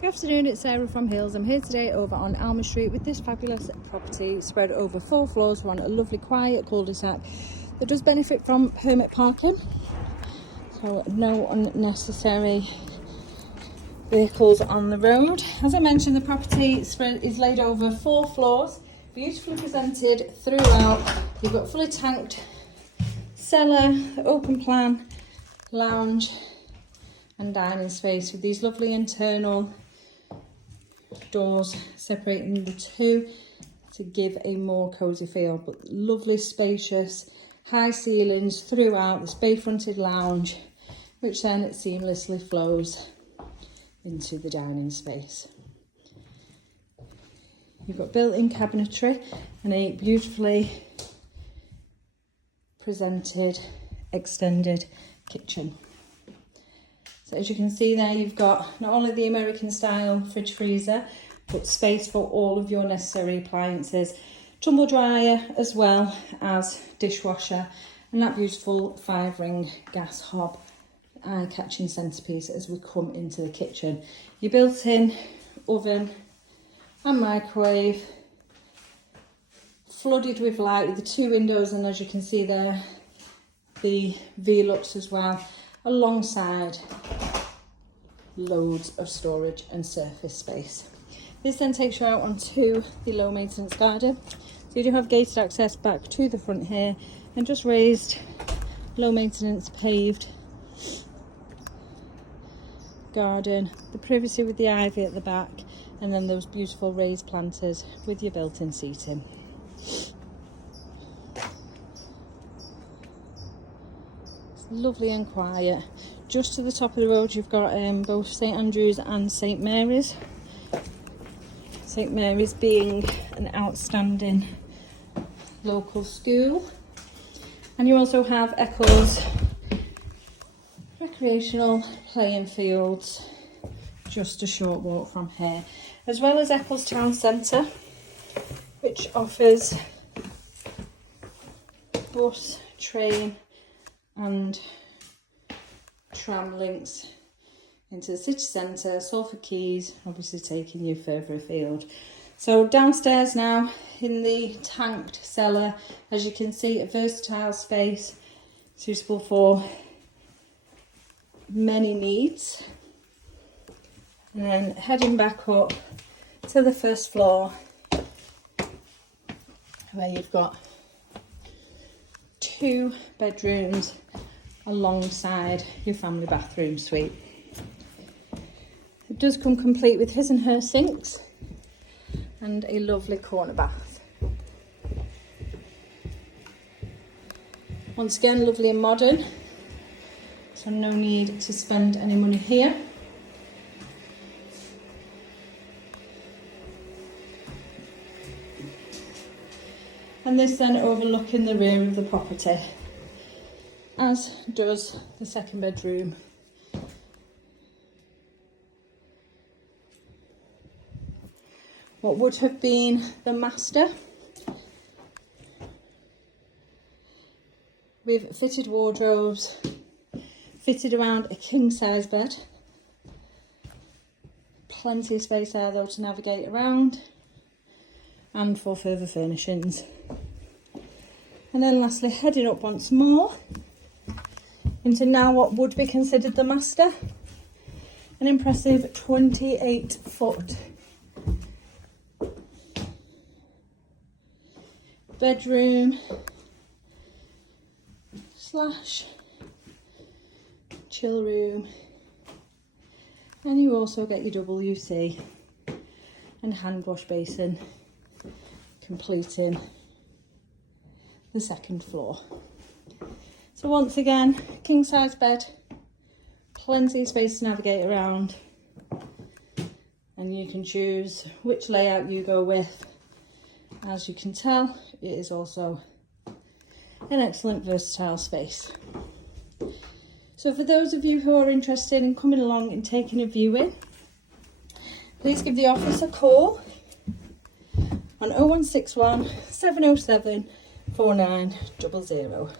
Good afternoon, it's Sarah from Hills. I'm here today over on Alma Street with this fabulous property spread over 4 floors. We're on a lovely quiet cul-de-sac that does benefit from permit parking, so no unnecessary vehicles on the road. As I mentioned, the property is laid over 4 floors, beautifully presented throughout. You've got fully tanked cellar, open plan, lounge and dining space with these lovely internal doors separating the two to give a more cozy feel, but lovely spacious high ceilings throughout this bay fronted lounge, which then it seamlessly flows into the dining space. You've got built-in cabinetry and a beautifully presented extended kitchen. So as you can see there, you've got not only the American style fridge freezer, but space for all of your necessary appliances, tumble dryer as well as dishwasher, and that beautiful 5-ring gas hob eye-catching centerpiece as we come into the kitchen. Your built-in oven and microwave, flooded with light with the 2 windows, and as you can see there, the Velux as well, alongside loads of storage and surface space. This then takes you out onto the low maintenance garden. So you do have gated access back to the front here, and just raised, low maintenance paved garden, the privacy with the ivy at the back, and then those beautiful raised planters with your built-in seating. It's lovely and quiet. Just to the top of the road, you've got both St Andrews and St Mary's. St Mary's being an outstanding local school. And you also have Eccles recreational playing fields just a short walk from here, as well as Eccles Town Centre, which offers bus, train and tram links into the city centre, Salford Quays, obviously taking you further afield. So downstairs now in the tanked cellar, as you can see, a versatile space suitable for many needs. And then heading back up to the first floor, where you've got 2 bedrooms alongside your family bathroom suite. It does come complete with his and her sinks and a lovely corner bath. Once again, lovely and modern, so no need to spend any money here. And this then overlooking the rear of the property, as does the second bedroom. What would have been the master, with fitted wardrobes, fitted around a king size bed. Plenty of space there though to navigate around and for further furnishings. And then lastly, heading up once more into now what would be considered the master, an impressive 28-foot bedroom slash chill room, and you also get your WC and hand wash basin completing the second floor. So once again, king size bed, plenty of space to navigate around, and you can choose which layout you go with. As you can tell, it is also an excellent versatile space. So for those of you who are interested in coming along and taking a viewing, please give the office a call on 0161 707 4900.